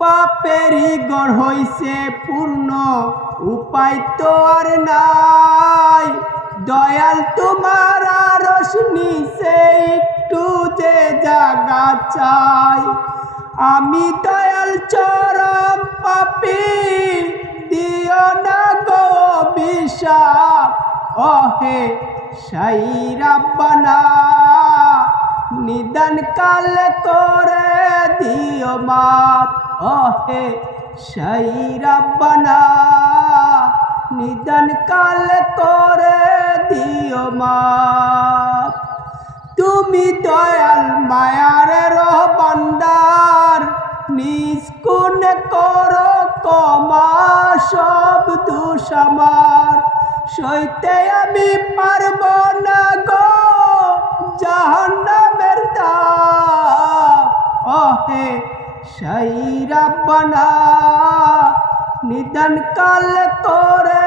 পাপেরই গড় হইছে পূর্ণ, উপায় তো আর নাই। দয়াল তোমার আরশ নিচে একটু যে জাগা চাই। আমি দয়াল চরম পাপী, দিও না গো অভিশাপ। ওহে শাই রাব্বানা, নিদান কালে করে দিও মাপ। ওহে শাই রাব্বানা, নিদান কালে করে দিও মাপ। তুমি দয়াল মায়ার রহবান্দার, নিজ গুণে করো ক্ষমা সব দোষ আমার। সইতে আমি পারব না গো জাহান্নামের তাপ। ওহে শাই রাব্বানা, নিদান কাল করে